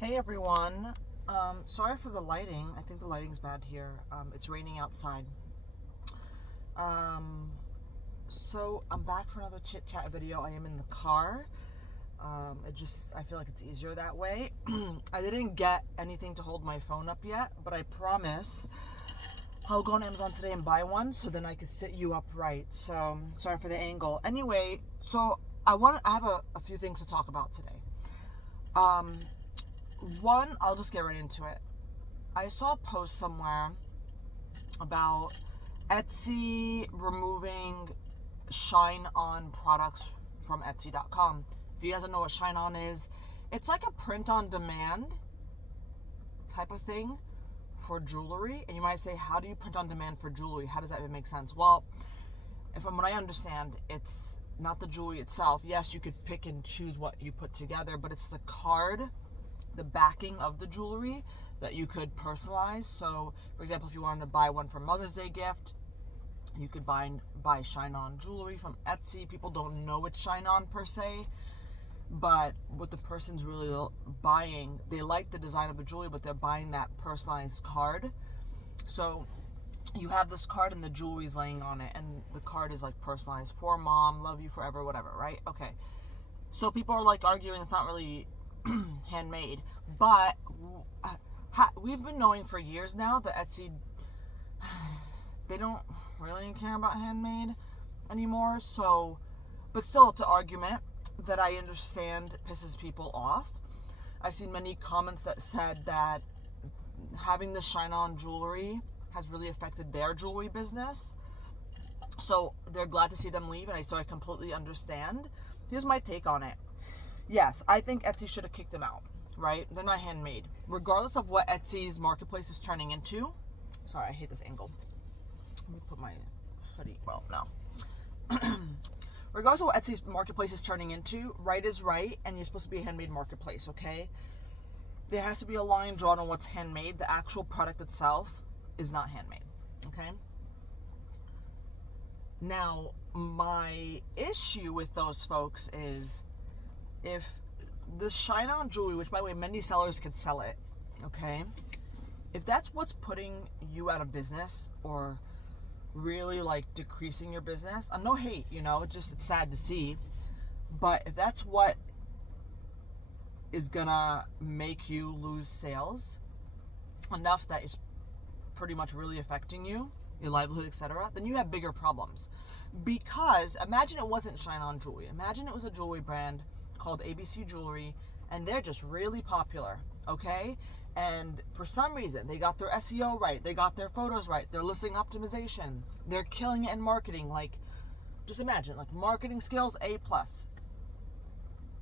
Hey everyone, sorry for the lighting. I think the lighting's bad here. It's raining outside. So I'm back for another chit chat video. I am in the car. I feel like it's easier that way. I didn't get anything to hold my phone up yet, but I promise I'll go on Amazon today and buy one so then I could sit you upright. So sorry for the angle. Anyway, so I have a few things to talk about today. One, I'll just get right into it. I saw a post somewhere about Etsy removing Shine On products from Etsy.com. If you guys don't know what Shine On is, it's like a print on demand type of thing for jewelry. And you might say, how do you print on demand for jewelry? How does that even make sense? Well, from what I understand, it's not the jewelry itself. Yes, you could pick and choose what you put together, but it's the card, the backing of the jewelry that you could personalize. So, for example, if you wanted to buy one for Mother's Day gift, you could buy Shine On jewelry from Etsy. People don't know it's Shine On per se, but what the person's really buying, they like the design of the jewelry, but they're buying that personalized card. So you have this card and the jewelry's laying on it, and the card is like personalized for mom, love you forever, whatever, right? Okay. So people are like arguing it's not really handmade, but we've been knowing for years now that Etsy, they don't really care about handmade anymore. So, but still, it's an argument that I understand pisses people off. I've seen many comments that said that having the Shine On jewelry has really affected their jewelry business. So they're glad to see them leave, and so I completely understand. Here's my take on it. Yes, I think Etsy should have kicked them out, right? They're not handmade. Regardless of what Etsy's marketplace is turning into. Sorry, I hate this angle. Let me put my hoodie. Well, no. Regardless of what Etsy's marketplace is turning into, right is right, and you're supposed to be a handmade marketplace, okay? There has to be a line drawn on what's handmade. The actual product itself is not handmade, okay? Now, my issue with those folks is, if the Shine On jewelry, which by the way, many sellers can sell it, okay? If that's what's putting you out of business or really like decreasing your business, no hate, it's sad to see, but if that's what is gonna make you lose sales enough that is pretty much really affecting you, your livelihood, etc., then you have bigger problems. Because imagine it wasn't Shine On jewelry. Imagine it was a jewelry brand called ABC Jewelry, and they're just really popular, okay? And for some reason, they got their SEO right, they got their photos right, their listing optimization, they're killing it in marketing. Like, just imagine, like, marketing skills A+.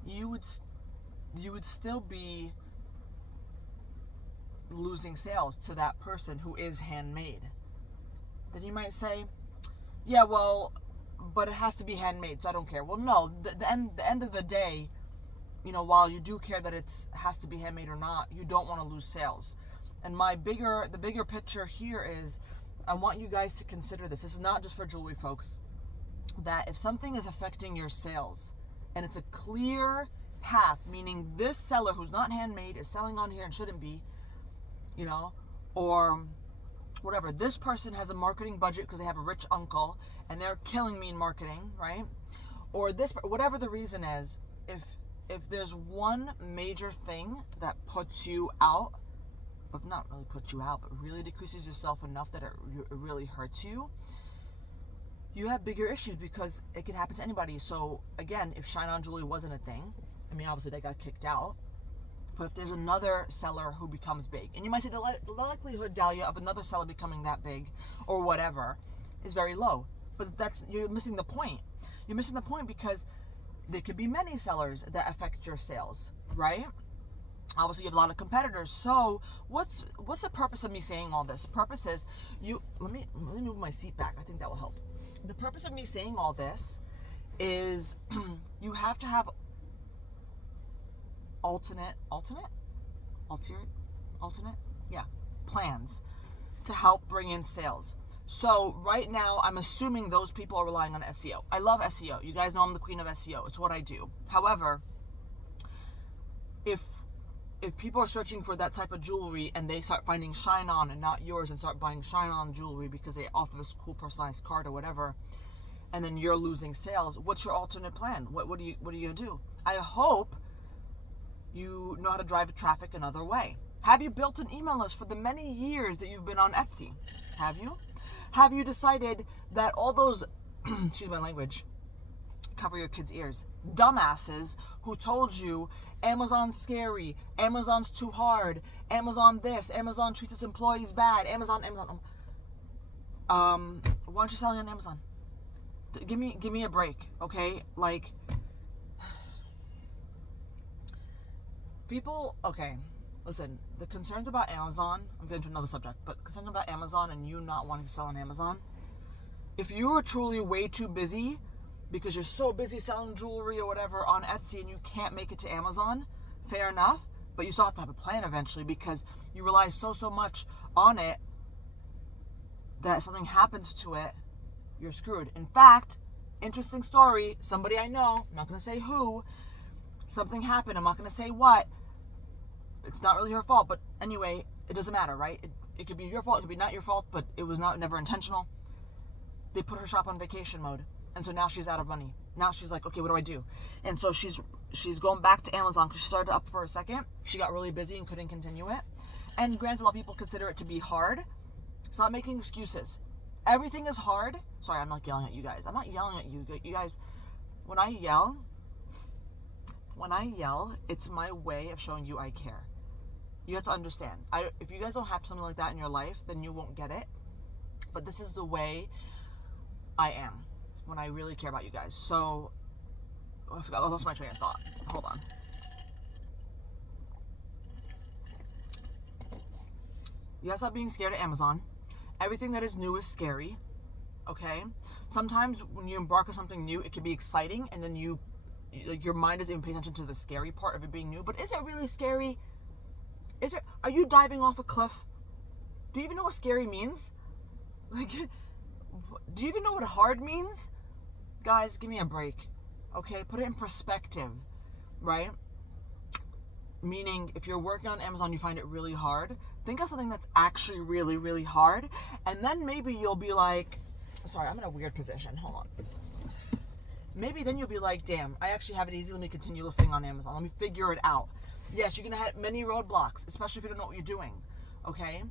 You would still be losing sales to that person who is handmade. Then you might say, yeah, well, but it has to be handmade, so I don't care. Well, no, the end of the day, while you do care that it has to be handmade or not, you don't want to lose sales. And the bigger picture here is, I want you guys to consider this. This is not just for jewelry folks. That if something is affecting your sales, and it's a clear path, meaning this seller who's not handmade is selling on here and shouldn't be, or whatever, this person has a marketing budget because they have a rich uncle and they're killing me in marketing, right? Or whatever the reason is, if there's one major thing that puts you out, of not really puts you out, but really decreases yourself enough that it really hurts you, you have bigger issues because it can happen to anybody. So again, if Shine On jewelry wasn't a thing, obviously they got kicked out, but if there's another seller who becomes big, and you might say the likelihood, Dahlia, of another seller becoming that big or whatever is very low. But you're missing the point. You're missing the point because there could be many sellers that affect your sales, right? Obviously, you have a lot of competitors. So what's the purpose of me saying all this? The purpose is let me move my seat back. I think that will help. The purpose of me saying all this is you have to have alternate plans to help bring in sales. So right now, I'm assuming those people are relying on SEO. I love SEO. You guys know I'm the queen of SEO. It's what I do. However, if if people are searching for that type of jewelry and they start finding Shine On and not yours and start buying Shine On jewelry because they offer this cool personalized card or whatever, and then you're losing sales, what's your alternate plan? What are you gonna do? I hope you know how to drive traffic another way. Have you built an email list for the many years that you've been on Etsy? Have you? Have you decided that all those, excuse my language, cover your kids' ears, dumbasses who told you Amazon's scary, Amazon's too hard, Amazon this, Amazon treats its employees bad, Amazon, why aren't you selling on Amazon? Give me a break, okay? Like, people, okay, listen, the concerns about Amazon, I'm getting to another subject, but concerns about Amazon and you not wanting to sell on Amazon, if you are truly way too busy because you're so busy selling jewelry or whatever on Etsy and you can't make it to Amazon, fair enough, but you still have to have a plan eventually because you rely so much on it that if something happens to it, you're screwed. In fact, interesting story, somebody I know, I'm not going to say who, something happened, I'm not going to say what, it's not really her fault, but anyway, it doesn't matter, right? It could be your fault, it could be not your fault, but it was never intentional. They put her shop on vacation mode, and so now she's out of money. Now she's like, okay, what do I do? And so she's going back to Amazon because she started up for a second. She got really busy and couldn't continue it. And granted, a lot of people consider it to be hard. Stop making excuses. Everything is hard. Sorry, I'm not yelling at you guys. I'm not yelling at you. You guys, when I yell, it's my way of showing you I care. You have to understand. If you guys don't have something like that in your life, then you won't get it. But this is the way I am when I really care about you guys. So, I forgot. I lost my train of thought. Hold on. You guys stop being scared of Amazon. Everything that is new is scary. Okay? Sometimes when you embark on something new, it can be exciting, and then your mind doesn't even pay attention to the scary part of it being new. But is it really scary? Are you diving off a cliff? Do you even know what scary means? Like, do you even know what hard means? Guys, give me a break. Okay? Put it in perspective, right? Meaning, if you're working on Amazon, you find it really hard, think of something that's actually really, really hard, and then maybe you'll be like, sorry, I'm in a weird position. Hold on. Maybe then you'll be like, damn, I actually have it easy. Let me continue listing on Amazon. Let me figure it out. Yes, you're going to have many roadblocks, especially if you don't know what you're doing. Okay?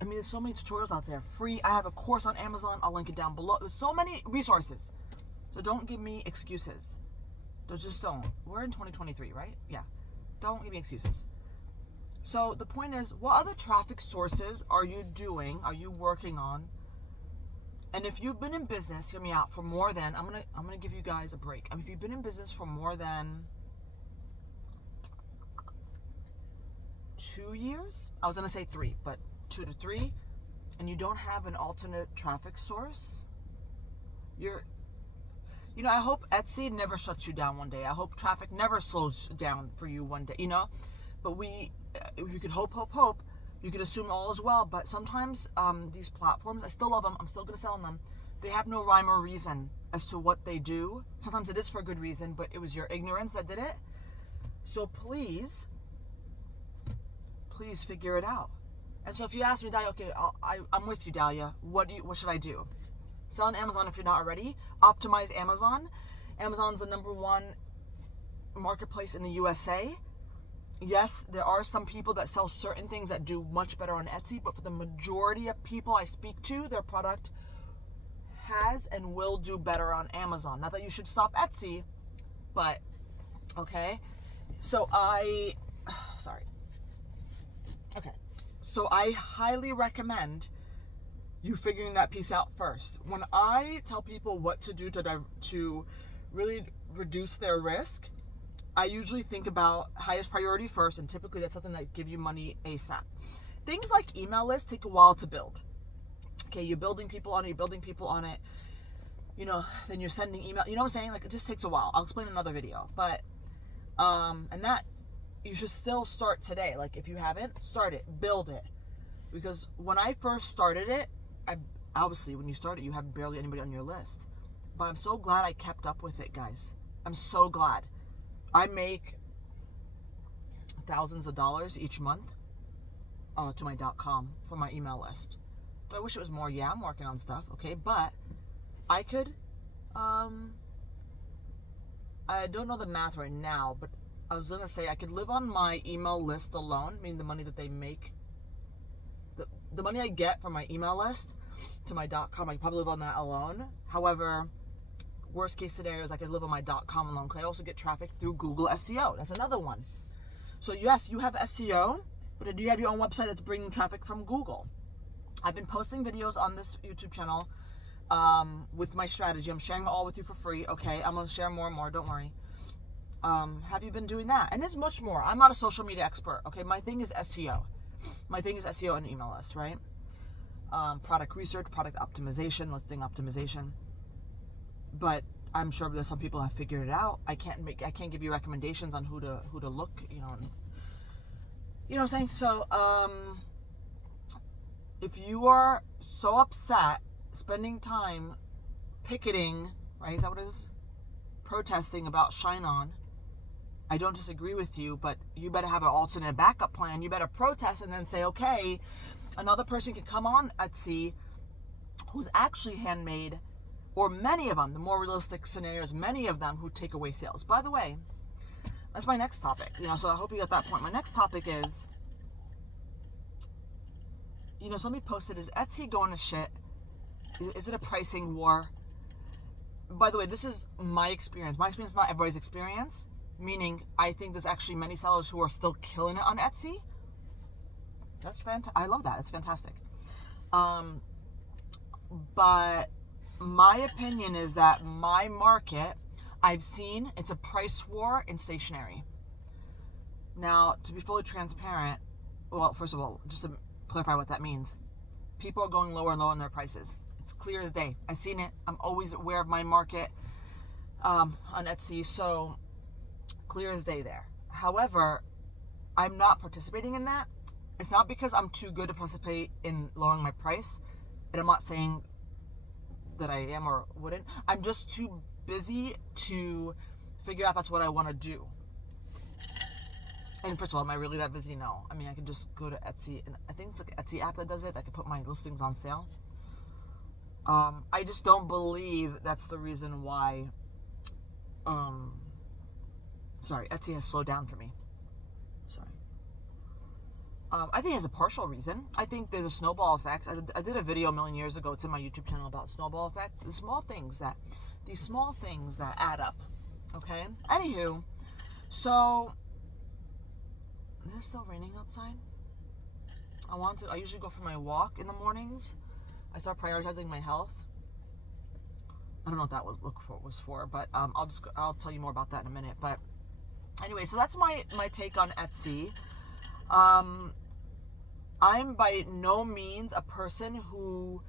I mean, there's so many tutorials out there. Free. I have a course on Amazon. I'll link it down below. There's so many resources. So don't give me excuses. Just don't. We're in 2023, right? Yeah. Don't give me excuses. So the point is, what other traffic sources are you doing? Are you working on? And if you've been in business, hear me out, for more than, I'm gonna give you guys a break. If you've been in business for more than 2 years, I was gonna say 3, but 2 to 3, and you don't have an alternate traffic source, I hope Etsy never shuts you down one day. I hope traffic never slows down for you one day, But if you could hope, you could assume all is well. But sometimes these platforms, I still love them. I'm still going to sell on them. They have no rhyme or reason as to what they do. Sometimes it is for a good reason, but it was your ignorance that did it. So please figure it out. And so if you ask me, Dahlia, okay, I'm with you, Dahlia. What should I do? Sell on Amazon if you're not already. Optimize Amazon. Amazon's the #1 marketplace in the USA. Yes, there are some people that sell certain things that do much better on Etsy, but for the majority of people I speak to, their product has and will do better on Amazon. Not that you should stop Etsy, but, okay. So I highly recommend you figuring that piece out first. When I tell people what to do to really reduce their risk, I usually think about highest priority first, and typically that's something that give you money ASAP. Things like email lists take a while to build. Okay, you're building people on it, then you're sending email, you know what I'm saying? Like, it just takes a while. I'll explain in another video, but, and that, you should still start today. Like, if you haven't, start it, build it. Because when I first started it, obviously when you start it, you have barely anybody on your list. But I'm so glad I kept up with it, guys. I'm so glad. I make thousands of dollars each month to my .com for my email list. Do I wish it was more? Yeah, I'm working on stuff, okay? But I could, I don't know the math right now, but I was going to say I could live on my email list alone, meaning the money that they make, the money I get from my email list to my .com, I could probably live on that alone. However, worst case scenario is I could live on my .com alone, because I also get traffic through Google SEO. That's another one. So yes, you have SEO, but do you have your own website that's bringing traffic from Google? I've been posting videos on this YouTube channel with my strategy. I'm sharing it all with you for free, okay? I'm going to share more and more, don't worry. Have you been doing that? And there's much more. I'm not a social media expert, okay? My thing is SEO. My thing is SEO and email list, right? Product research, product optimization, listing optimization. But I'm sure that some people have figured it out. I can't give you recommendations on who to look, you know what I'm saying? So, if you are so upset spending time picketing, right? Is that what it is? Protesting about Shine On. I don't disagree with you, but you better have an alternate backup plan. You better protest and then say, okay, another person can come on Etsy who's actually handmade, or many of them, the more realistic scenarios, many of them who take away sales. By the way, that's my next topic. So I hope you got that point. My next topic is, somebody posted, is Etsy going to shit? Is it a pricing war? By the way, this is my experience. My experience is not everybody's experience, meaning I think there's actually many sellers who are still killing it on Etsy. That's fantastic. I love that. It's fantastic. But my opinion is that my market, I've seen it's a price war in stationery. Now, to be fully transparent, well, first of all, just to clarify what that means, people are going lower and lower in their prices. It's clear as day. I've seen it. I'm always aware of my market on Etsy, so clear as day there. However, I'm not participating in that. It's not because I'm too good to participate in lowering my price, and I'm not saying that I am or wouldn't. I'm just too busy to figure out if that's what I want to do. And first of all, am I really that busy? No. I mean, I can just go to Etsy, and I think it's like an Etsy app that does it. I can put my listings on sale. I just don't believe that's the reason why, Etsy has slowed down for me. Sorry. I think it has a partial reason. I think there's a snowball effect. I did a video a million years ago. It's in my YouTube channel about snowball effect. These small things that add up. Okay? Anywho, so, is it still raining outside? I usually go for my walk in the mornings. I start prioritizing my health. I don't know what that was for, but I'll tell you more about that in a minute. But anyway, so that's my take on Etsy. I'm by no means a person who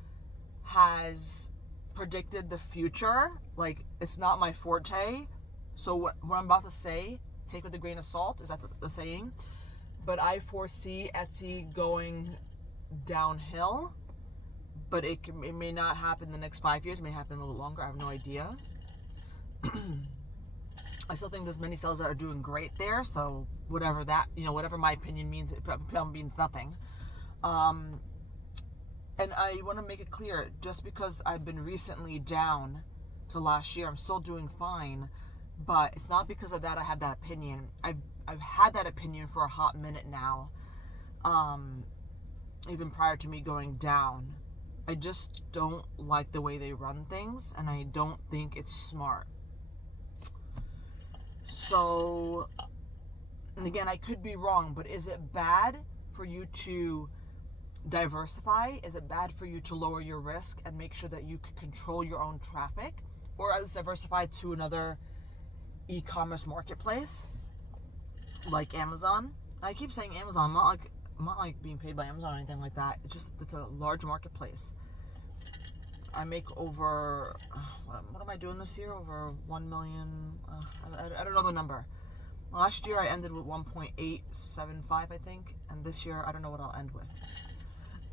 has predicted the future. Like, it's not my forte. So what I'm about to say, take with a grain of salt. Is that the saying? But I foresee Etsy going downhill. But it may not happen in the next 5 years. It may happen a little longer. I have no idea. I still think there's many sellers that are doing great there. So whatever my opinion means, it probably means nothing. And I want to make it clear, just because I've been recently down to last year, I'm still doing fine. But it's not because of that I have that opinion. I've had that opinion for a hot minute now. Even prior to me going down. I just don't like the way they run things, and I don't think it's smart. So, and again, I could be wrong, but is it bad for you to diversify? Is it bad for you to lower your risk and make sure that you can control your own traffic, or at least diversify to another e-commerce marketplace like Amazon? I keep saying Amazon. I'm not like being paid by Amazon or anything like that. It's a large marketplace. I make over, what am I doing this year? Over 1 million, I don't know the number. Last year I ended with 1.875, I think. And this year, I don't know what I'll end with.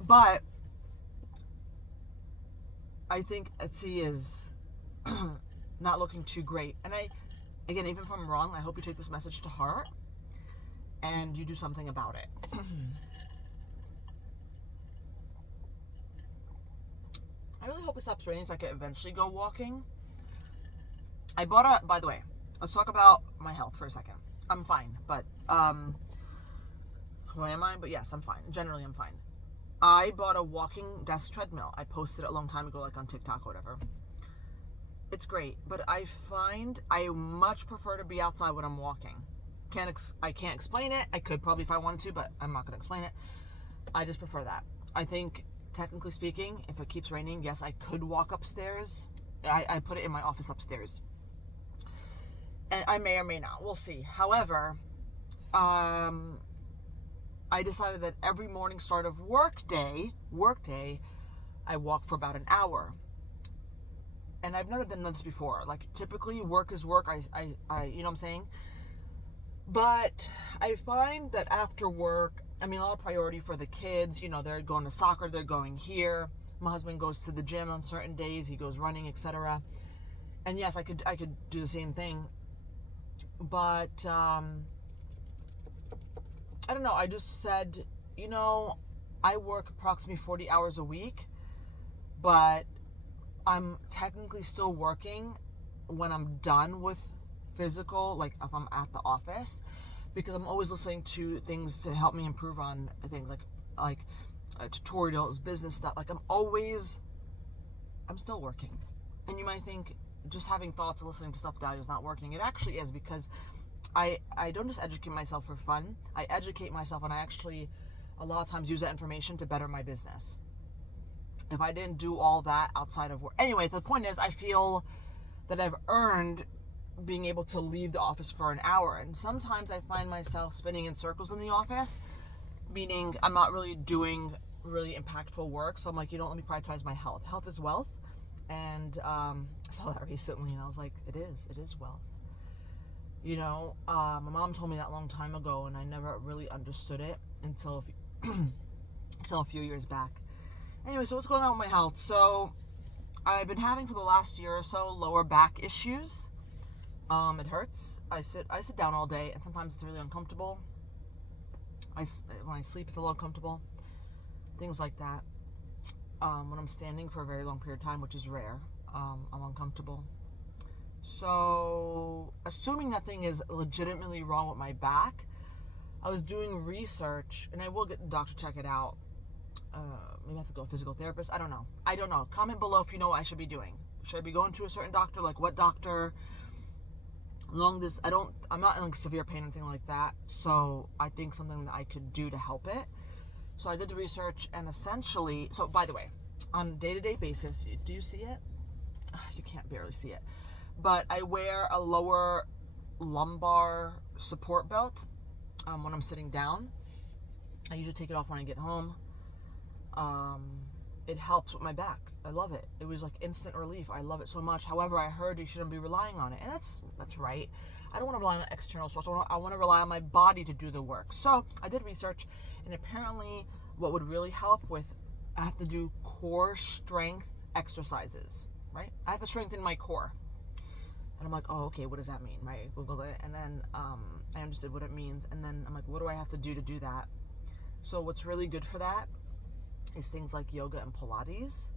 But I think Etsy is not looking too great. And again, even if I'm wrong, I hope you take this message to heart. and you do something about it. I really hope it stops raining so I can eventually go walking. By the way, let's talk about my health for a second. I'm fine, but, who am I? But yes, I'm fine. Generally, I'm fine. I bought a walking desk treadmill. I posted it a long time ago, like on TikTok or whatever. It's great, but I find I much prefer to be outside when I'm walking. I can't explain it. I could probably if I wanted to, but I'm not going to explain it. I just prefer that. I think, technically speaking, if it keeps raining, yes, I could walk upstairs. I put it in my office upstairs. And I may or may not. We'll see. However, I decided that every morning start of workday, I walk for about an hour. And I've never done this before. Like, typically, work is work. I you know what I'm saying? But I find that after work, I mean, a lot of priority for the kids. You know, they're going to soccer, they're going here. My husband goes to the gym on certain days. He goes running, etc. And yes, I could do the same thing. But, I don't know. I just said, you know, I work approximately 40 hours a week, but I'm technically still working when I'm done with physical, like if I'm at the office, because I'm always listening to things to help me improve on things like tutorials, business stuff. Like I'm still working. And you might think just having thoughts and listening to stuff down is not working. It actually is, because I don't just educate myself for fun. I educate myself, and I actually a lot of times use that information to better my business. If I didn't do all that outside of work. Anyway, the point is, I feel that I've earned being able to leave the office for an hour. And sometimes I find myself spinning in circles in the office, meaning I'm not really doing really impactful work. So I'm like, let me prioritize my health. Health is wealth. And I saw that recently, and I was like, it is wealth. My mom told me that a long time ago, and I never really understood it until a few years back. Anyway, so what's going on with my health? So I've been having for the last year or so lower back issues. It hurts. I sit down all day, and sometimes it's really uncomfortable. When I sleep, it's a little uncomfortable. Things like that. When I'm standing for a very long period of time, which is rare, I'm uncomfortable. So, assuming nothing is legitimately wrong with my back, I was doing research, and I will get the doctor to check it out. Maybe I have to go to a physical therapist. I don't know. Comment below if you know what I should be doing. Should I be going to a certain doctor? Like what doctor? I'm not in like severe pain or anything like that. So I think something that I could do to help it. So I did the research, and essentially, so by the way, on a day-to-day basis, do you see it? You can't barely see it. But I wear a lower lumbar support belt when I'm sitting down. I usually take it off when I get home. It helps with my back. I love it. It was like instant relief. I love it so much. However, I heard you shouldn't be relying on it. And that's right. I don't want to rely on an external source. I want to rely on my body to do the work. So I did research, and apparently what would really help I have to do core strength exercises, right? I have to strengthen my core. And I'm like, oh, okay, what does that mean? Right? Google it. And then I understood what it means. And then I'm like, what do I have to do that? So what's really good for that is things like yoga and Pilates.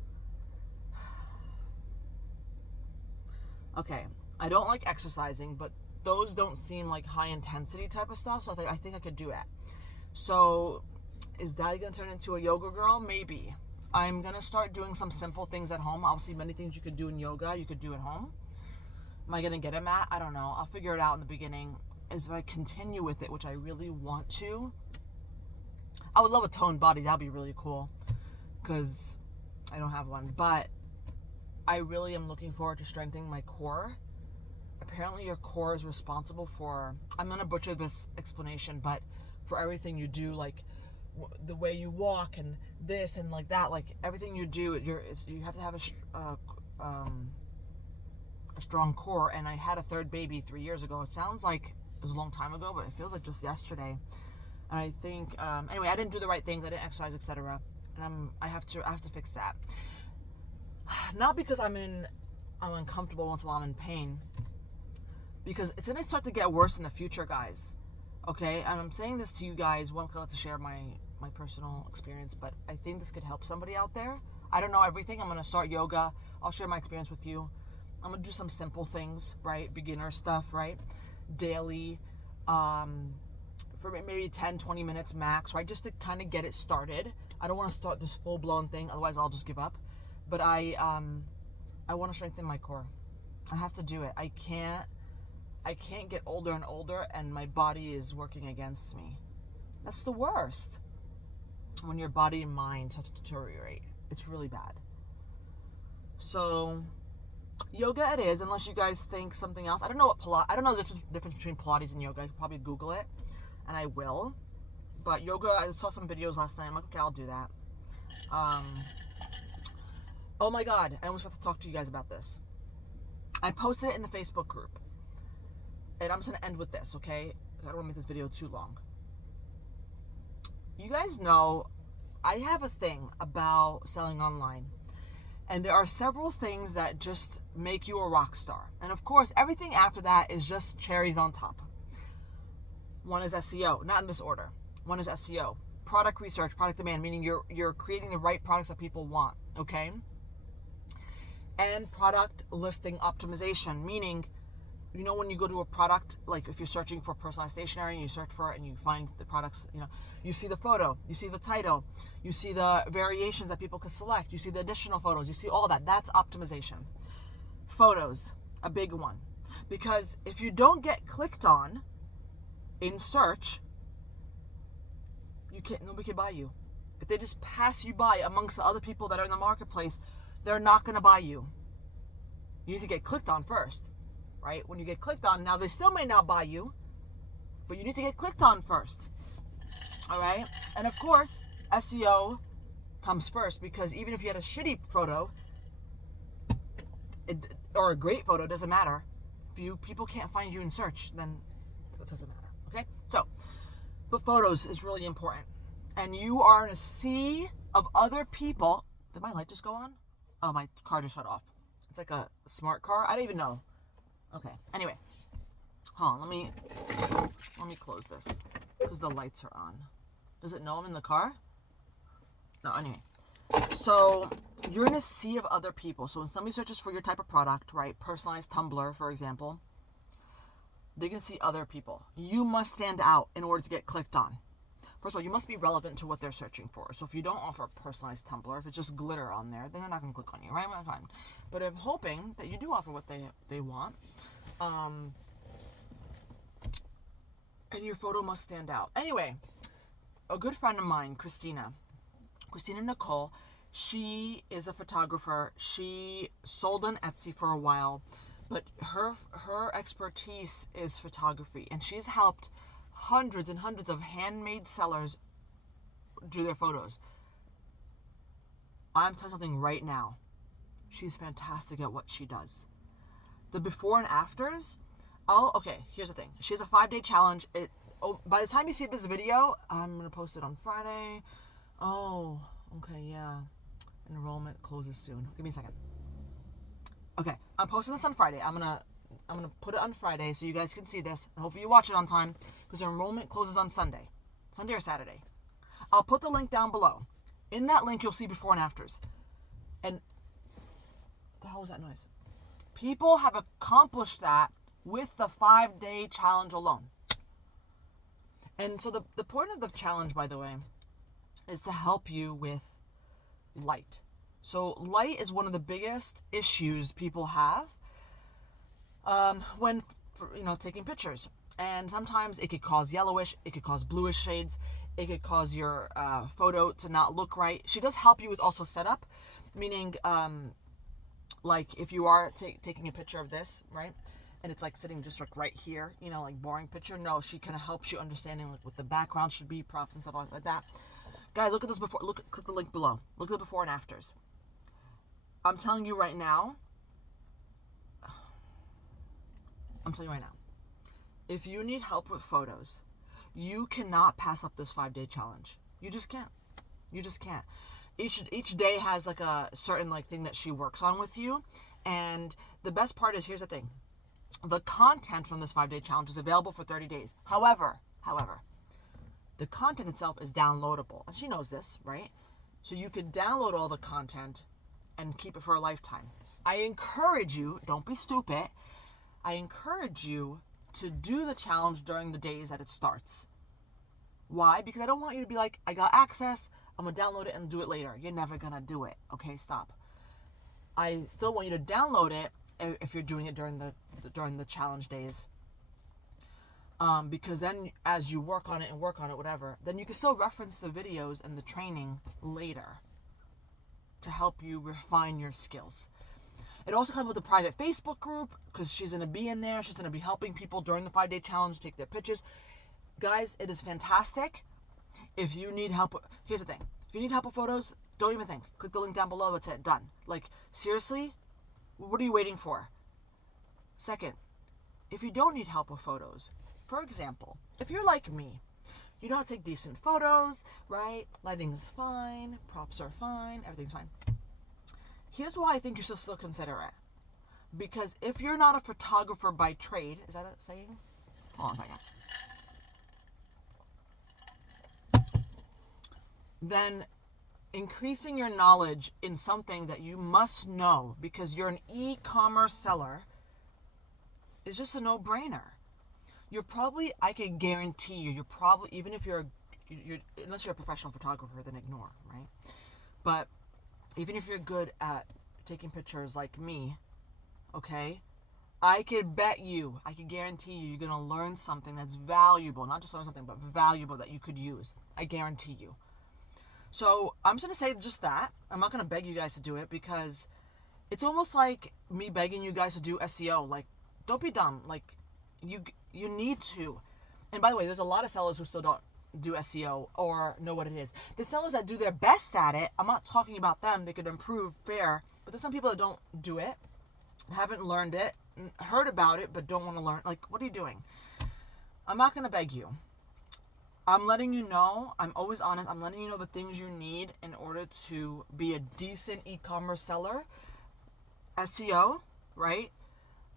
Okay, I don't like exercising, but those don't seem like high intensity type of stuff, so I think I could do it. So is Daddy gonna turn into a yoga girl? Maybe. I'm gonna start doing some simple things at home. Obviously, many things you could do in yoga, you could do at home. Am I gonna get a mat? I don't know. I'll figure it out in the beginning. If I continue with it, which I really want to, I would love a toned body. That'd be really cool, because I don't have one. But I really am looking forward to strengthening my core. Apparently your core is responsible for, I'm going to butcher this explanation, but for everything you do, like the way you walk and this and like that, like everything you do, you have to have a strong core. And I had a third baby 3 years ago. It sounds like it was a long time ago, but it feels like just yesterday. And I think, anyway, I didn't do the right things. I didn't exercise, etc. And I have to fix that. Not because I'm uncomfortable once while I'm in pain, because it's going to start to get worse in the future, guys. Okay, and I'm saying this to you guys, one, because I like to share my personal experience, but I think this could help somebody out there. I don't know everything. I'm going to start yoga. I'll share my experience with you. I'm going to do some simple things, right? Beginner stuff, right? Daily, for maybe 10, 20 minutes max, right? Just to kind of get it started. I don't want to start this full-blown thing, otherwise I'll just give up. But I want to strengthen my core. I have to do it. I can't get older and older and my body is working against me. That's the worst. When your body and mind starts to deteriorate. It's really bad. So, yoga it is, unless you guys think something else. I don't know the difference between Pilates and yoga. I could probably Google it, and I will. But yoga, I saw some videos last night. I'm like, okay, I'll do that. Oh my God, I almost forgot to talk to you guys about this. I posted it in the Facebook group. And I'm just going to end with this, okay? I don't want to make this video too long. You guys know I have a thing about selling online. And there are several things that just make you a rock star. And of course, everything after that is just cherries on top. One is SEO, not in this order. One is SEO, product research, product demand, meaning you're creating the right products that people want, okay? And product listing optimization, meaning, you know, when you go to a product, like if you're searching for personalized stationery and you search for it and you find the products, you know, you see the photo, you see the title, you see the variations that people could select, you see the additional photos, you see all that. That's optimization. Photos, a big one. Because if you don't get clicked on in search, nobody can buy you. If they just pass you by amongst the other people that are in the marketplace, they're not going to buy you. You need to get clicked on first. Right? When you get clicked on, now they still may not buy you, but you need to get clicked on first. All right? And of course, SEO comes first, because even if you had a shitty photo, or a great photo, it doesn't matter. If people can't find you in search, then it doesn't matter. Okay? So, but photos is really important. And you are in a sea of other people. Did my light just go on? Oh, my car just shut off. It's like a smart car. I don't even know. Okay, anyway, hold on, let me close this, because the lights are on. Does it know I'm in the car? No, anyway. So, you're in a sea of other people. So when somebody searches for your type of product, right, personalized tumbler, for example, they're going to see other people. You must stand out in order to get clicked on. First of all, you must be relevant to what they're searching for. So if you don't offer a personalized tumbler, if it's just glitter on there, then they're not going to click on you, right? Well, fine. But I'm hoping that you do offer what they want. And your photo must stand out. Anyway, a good friend of mine, Christina Nicole, she is a photographer. She sold on Etsy for a while, but her expertise is photography, and she's helped hundreds and hundreds of handmade sellers do their photos. I'm telling you something right now. She's fantastic at what she does. The before and afters, okay, here's the thing. She has a 5-day challenge. By the time you see this video, I'm going to post it on Friday. Oh, okay, yeah. Enrollment closes soon. Give me a second. Okay, I'm posting this on Friday. I'm gonna put it on Friday so you guys can see this, and hopefully you watch it on time, because the enrollment closes on Sunday or Saturday. I'll put the link down below. In that link, you'll see before and afters. And what the hell was that noise? People have accomplished that with the 5-day challenge alone. And so the point of the challenge, by the way, is to help you with light. So light is one of the biggest issues people have when taking pictures. And sometimes it could cause yellowish, it could cause bluish shades, it could cause your photo to not look right. She does help you with also setup, meaning like if you are taking a picture of this, right, and it's like sitting just like right here, like boring picture. No, she kind of helps you understanding like what the background should be, props and stuff like that. Guys, look at this before. Click the link below. Look at the before and afters. I'm telling you right now. If you need help with photos, you cannot pass up this 5-day challenge. You just can't. Each day has like a certain like thing that she works on with you. And the best part is, here's the thing. The content from this 5-day challenge is available for 30 days. However, However, the content itself is downloadable. And she knows this, right? So you can download all the content and keep it for a lifetime. I encourage you, don't be stupid, I encourage you to do the challenge during the days that it starts. Why? Because I don't want you to be like, I got access, I'm going to download it and do it later. You're never going to do it. Okay, stop. I still want you to download it if you're doing it during the challenge days. Because then as you work on it, whatever, then you can still reference the videos and the training later to help you refine your skills. It also comes with a private Facebook group because she's going to be in there. She's going to be helping people during the 5-day challenge take their pictures. Guys, it is fantastic. If you need help, here's the thing. If you need help with photos, don't even think. Click the link down below. That's it. Done. Like, seriously? What are you waiting for? Second, if you don't need help with photos, for example, if you're like me, you know how to take decent photos, right? Lighting is fine, props are fine, everything's fine. Here's why I think you should still consider it. Because if you're not a photographer by trade, is that a saying? Hold on a second. Then increasing your knowledge in something that you must know because you're an e-commerce seller is just a no-brainer. I can guarantee you're probably, even if unless you're a professional photographer, then ignore, right? But even if you're good at taking pictures like me, okay, I could guarantee you're going to learn something that's valuable, not just learn something, but valuable that you could use. I guarantee you. So I'm just going to say just that. I'm not going to beg you guys to do it because it's almost like me begging you guys to do SEO. Like, don't be dumb. Like, you need to. And by the way, there's a lot of sellers who still don't do SEO or know what it is. The sellers that do their best at it, I'm not talking about them. They could improve, fair. But there's some people that don't do it, haven't learned it, heard about it, but don't want to learn. Like, what are you doing? I'm not going to beg you. I'm letting you know. I'm always honest. I'm letting you know the things you need in order to be a decent e-commerce seller. SEO, right?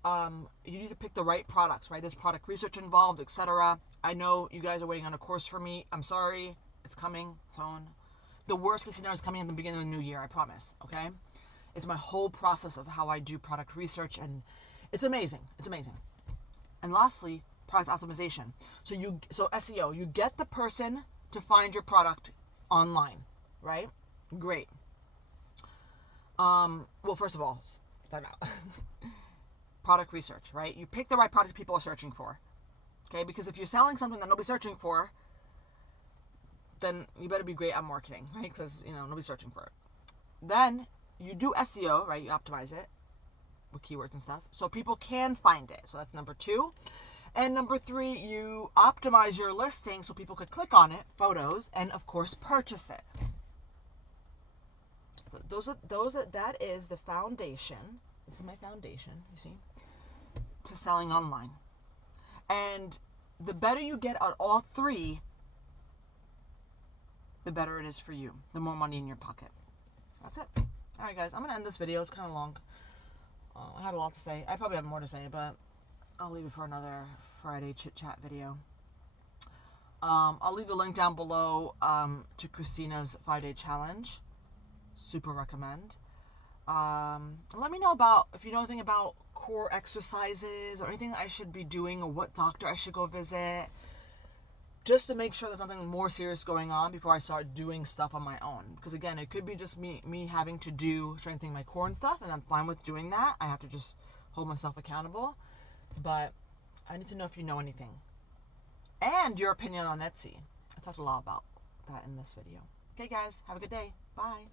You need to pick the right products, right? There's product research involved, etc. I know you guys are waiting on a course for me. I'm sorry. It's coming soon. The worst case scenario is coming in the beginning of the new year, I promise, okay? It's my whole process of how I do product research, and it's amazing. It's amazing. And lastly, product optimization. So SEO, you get the person to find your product online, right? Great. Well, first of all, time out. Product research, right? You pick the right product people are searching for. Okay? Because if you're selling something that nobody's searching for, then you better be great at marketing, right? Because, nobody's searching for it. Then you do SEO, right? You optimize it with keywords and stuff so people can find it. So that's number 2. And number 3, you optimize your listing so people could click on it, photos, and of course purchase it. That is the foundation. This is my foundation, you see, to selling online. And the better you get at all 3, the better it is for you. The more money in your pocket. That's it. All right, guys, I'm going to end this video. It's kind of long. I had a lot to say. I probably have more to say, but I'll leave it for another Friday chit-chat video. I'll leave the link down below to Christina's 5-day challenge. Super recommend. Let me know if you know anything about core exercises or anything I should be doing or what doctor I should go visit. Just to make sure there's nothing more serious going on before I start doing stuff on my own. Because again, it could be just me having to strengthening my core and stuff, and I'm fine with doing that. I have to just hold myself accountable. But I need to know if you know anything. And your opinion on Etsy. I talked a lot about that in this video. Okay, guys, have a good day. Bye.